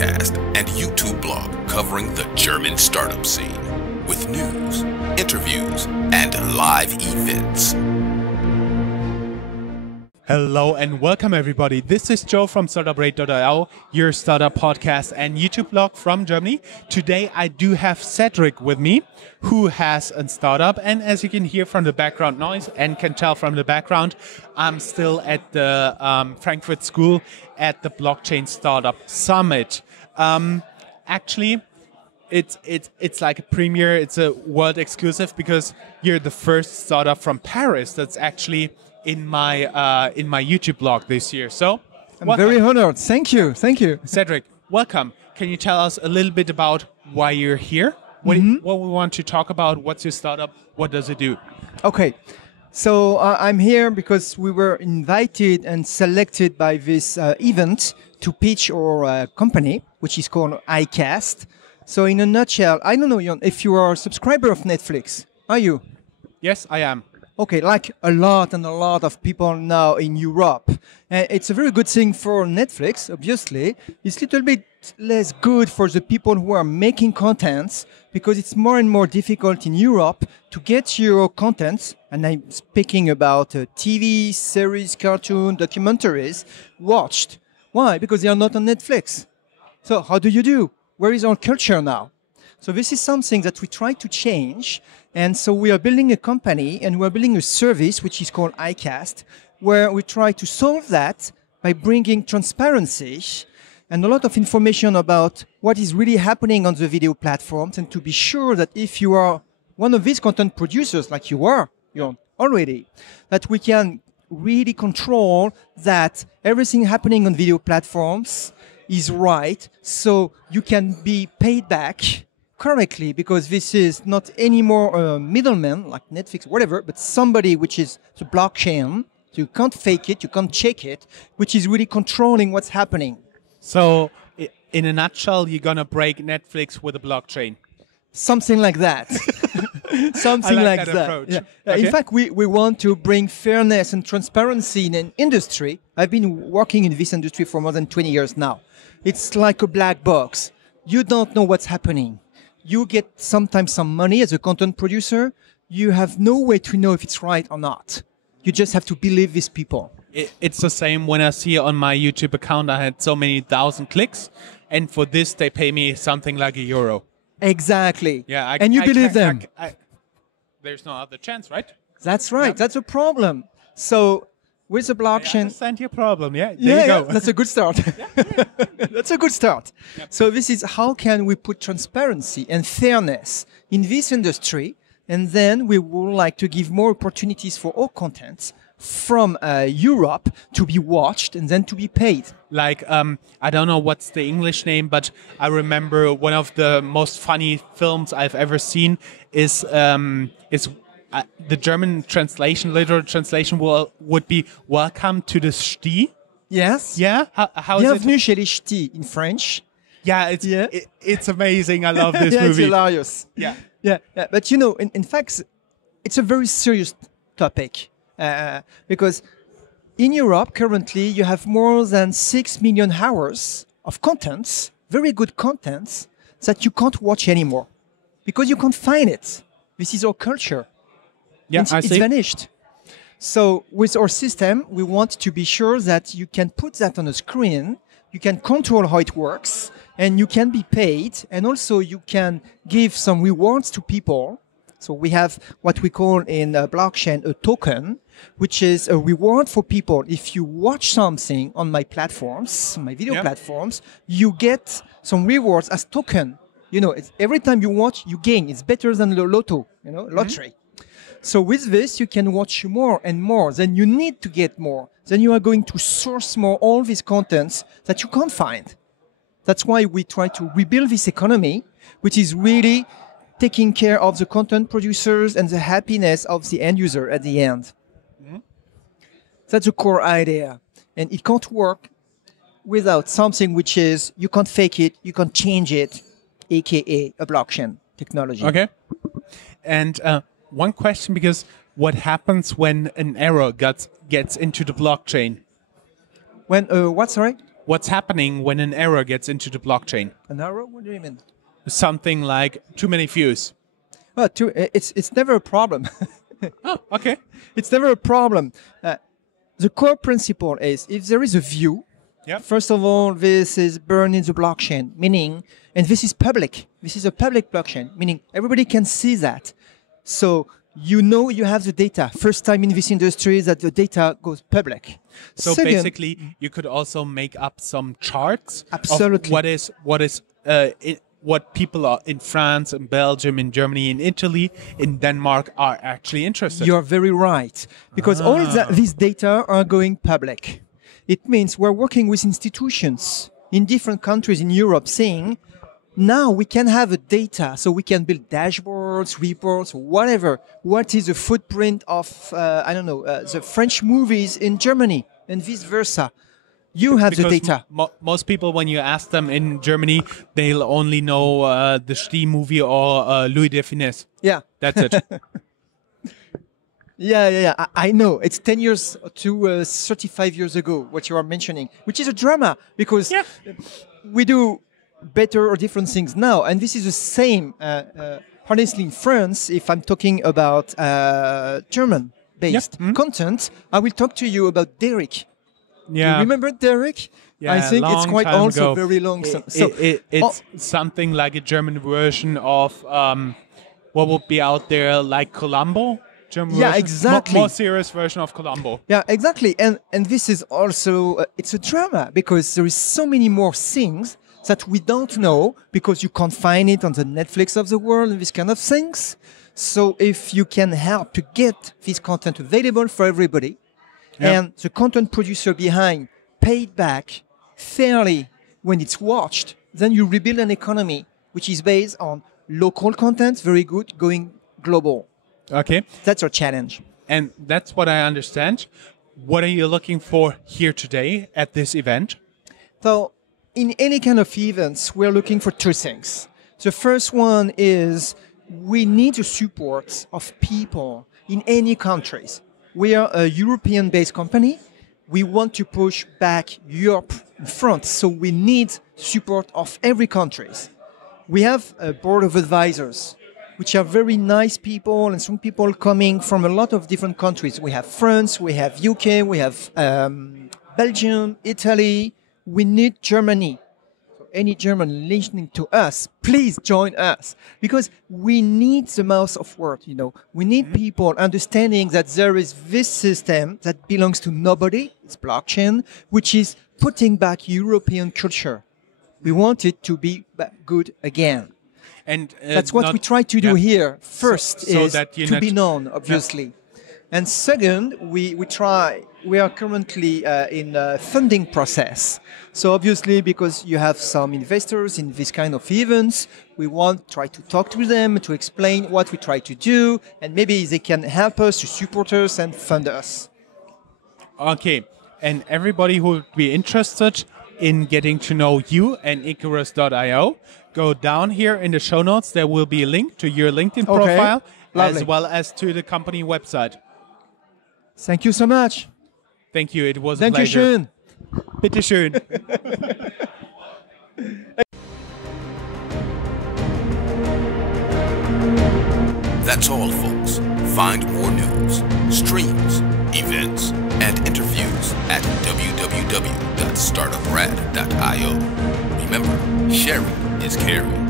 podcast and YouTube blog covering the German startup scene with news, interviews, and live events. Hello and welcome everybody. This is Joe from Startuprad.io, your startup podcast and YouTube blog from Germany. Today I do have Cedric with me, who has a startup. And as you can hear from the background noise and can tell from the background, I'm still at the Frankfurt school at the Blockchain Startup Summit. Actually, it's like a premiere. It's a world exclusive because you're the first startup from Paris that's actually in my YouTube blog this year. So I'm welcome. very honored. Thank you. Cedric, welcome. Can you tell us a little bit about why you're here? What we want to talk about? What's your startup? What does it do? Okay. So I'm here because we were invited and selected by this event to pitch our company, which is called iCast. So in a nutshell, I don't know, Jon, if you are a subscriber of Netflix. Are you? Yes, I am. Okay, like a lot of people now in Europe. And it's a very good thing for Netflix, obviously. It's a little bit less good for the people who are making contents because it's more and more difficult in Europe to get your contents, and I'm speaking about TV, series, cartoon, documentaries, watched. Why? Because they are not on Netflix. So how do? Where is our culture now? So this is something that we try to change. And so we are building a company and we're building a service which is called iCast, where we try to solve that by bringing transparency and a lot of information about what is really happening on the video platforms, and to be sure that if you are one of these content producers, like you are already, that we can really control that everything happening on video platforms is right, so you can be paid back correctly, because this is not anymore a middleman like Netflix, whatever, but somebody which is the blockchain. So you can't fake it, you can't check it, which is really controlling what's happening. So in a nutshell, you're going to break Netflix with a blockchain. Something like that. Something I like that. approach. Yeah. Okay. In fact, we want to bring fairness and transparency in an industry. I've been working in this industry for more than 20 years now. It's like a black box. You don't know what's happening. You get sometimes some money as a content producer. You have no way to know if it's right or not. You just have to believe these people. It's the same when I see on my YouTube account I had so many thousand clicks, and for this they pay me something like €1. Exactly. Yeah, and you believe them. There's no other chance, right? That's right. Yeah. That's a problem. So with the blockchain, I understand your problem. Yeah, there you go. That's a good start. That's a good start. Yep. So this is how can we put transparency and fairness in this industry, and then we would like to give more opportunities for all contents from Europe to be watched and then to be paid. Like, I don't know what's the English name, but I remember one of the most funny films I've ever seen is the German translation, literal translation would be "Welcome to the Sti." Yes. Yeah. How is Bienvenue it? chez les ch'tis in French. Yeah, it's amazing. I love this movie. It's hilarious. Yeah. But you know, in fact, it's a very serious topic because in Europe currently you have more than 6 million hours of contents, very good contents, that you can't watch anymore because you can't find it. This is our culture. Yeah, it's vanished. So with our system, we want to be sure that you can put that on a screen, you can control how it works, and you can be paid, and also you can give some rewards to people. So we have what we call in blockchain a token, which is a reward for people. If you watch something on my platforms, my video platforms, you get some rewards as token. You know, every time you watch, you gain. It's better than the lotto, lottery. So with this, you can watch more and more. Then you need to get more. Then you are going to source more all these contents that you can't find. That's why we try to rebuild this economy, which is really taking care of the content producers and the happiness of the end user at the end. Mm-hmm. That's the core idea. And it can't work without something which is, you can't fake it, you can't change it, aka a blockchain technology. Okay. And one question, because what happens when an error gets into the blockchain? When what? Sorry. what's happening when an error gets into the blockchain. An error? What do you mean? Something like too many views. Well, it's never a problem. Oh, okay. It's never a problem. The core principle is if there is a view, Yep. first of all, this is burned in the blockchain, meaning, and this is public. This is a public blockchain, meaning everybody can see that. So you know you have the data. First time in this industry that the data goes public. So Second, basically, you could also make up some charts Absolutely. of what people are in France, in Belgium, in Germany, in Italy, in Denmark are actually interested. you're very right. Because all these data are going public. It means we're working with institutions in different countries in Europe saying, now we can have a data, so we can build dashboards, reports, whatever. What is the footprint of, the French movies in Germany and vice versa? You have the Because data. Most people, when you ask them in Germany, they'll only know the Sti movie or Louis de Funès. Yeah. That's it. Yeah. I know. It's 10 years to 35 years ago, what you are mentioning, which is a drama because we do better or different things now. And this is the same, honestly, in France, if I'm talking about German-based content, I will talk to you about Derek. Yeah. You remember Derek? Yeah, I think it's long quite time also ago. very long. It's something like a German version of what would be out there, like Columbo. German Yeah, version. exactly. More serious version of Columbo. Yeah, exactly. And this is also, it's a drama because there is so many more things that we don't know because you can't find it on the Netflix of the world and these kind of things. So if you can help to get this content available for everybody and the content producer behind paid back fairly when it's watched, then you rebuild an economy which is based on local content, very good, going global. Okay. That's our challenge. And that's what I understand. What are you looking for here today at this event? So in any kind of events, we're looking for two things. The first one is we need the support of people in any countries. We are a European-based company. We want to push back Europe in front, so we need support of every country. We have a board of advisors, which are very nice people and some people coming from a lot of different countries. We have France, we have UK, we have Belgium, Italy. We need Germany. So any German listening to us, please join us because we need the mouth of word. We need people understanding that there is this system that belongs to nobody. It's blockchain, which is putting back European culture. We want it to be good again. And that's what we try to do here. First so is that to be known, obviously. And second, we are currently in a funding process. So obviously, because you have some investors in this kind of events, we want to try to talk to them, to explain what we try to do, and maybe they can help us to support us and fund us. Okay. And everybody who would be interested in getting to know you and Icarus.io, go down here in the show notes. There will be a link to your LinkedIn profile as well as to the company website. Thank you so much. Thank you. It was a pleasure. Dankeschön. Bitteschön. That's all, folks. Find more news, streams, events, and interviews at www.startuprad.io. Remember, sharing is caring.